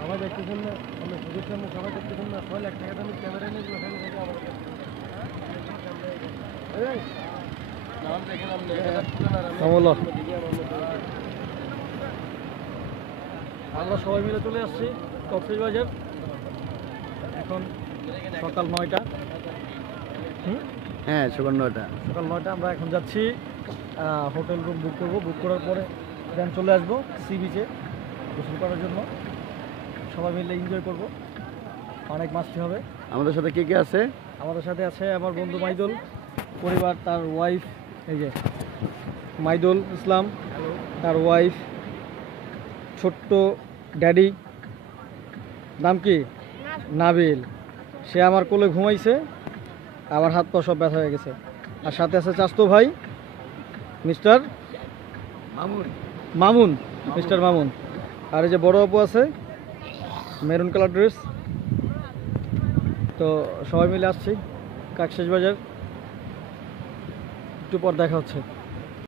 সবাই দেখতেছেন না, আমরা শুভেচ্ছা মুখ সবাই দেখতেছেন না, 6 লাখ টাকা দামি ক্যামেরা নিয়ে আমরা সবাই মিলে চলে আসছি কক্সবাজার। এখন সকাল 9টা। হ্যাঁ, সকাল 9টা। সকাল 9টা আমরা এখন যাচ্ছি হোটেল রুম বুক করবো। বুক করার পরে দেন চলে আসবো সি বিচে গোসল করার জন্য। সবাই মিলে এনজয় করব, অনেক মাস্তি হবে। আমাদের সাথে কে কে আছে? আমাদের সাথে আছে আমার বন্ধু মাইদুল, পরিবার, তার ওয়াইফ, এই যে মাইদুল ইসলাম, তার ওয়াইফ, ছোট্ট ড্যাডি, নাম কি? নাবিল। সে আমার কোলে ঘুমাইছে, আমার হাত পা সব ব্যথা হয়ে গেছে। আর সাথে আছে চাচতো ভাই মিস্টার মামুন, মিস্টার মামুন। আর এই যে বড় আপু আছে, মেরুন কালার ড্রেস। তো সবাই মিলে আসছি কক্সবাজার, একটু পর দেখা হচ্ছে।